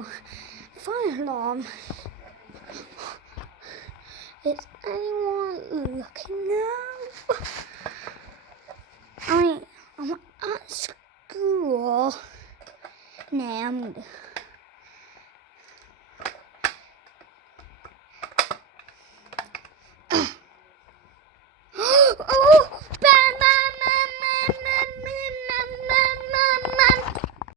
Oh, fire alarm. Is anyone looking now? I'm at school. Nah,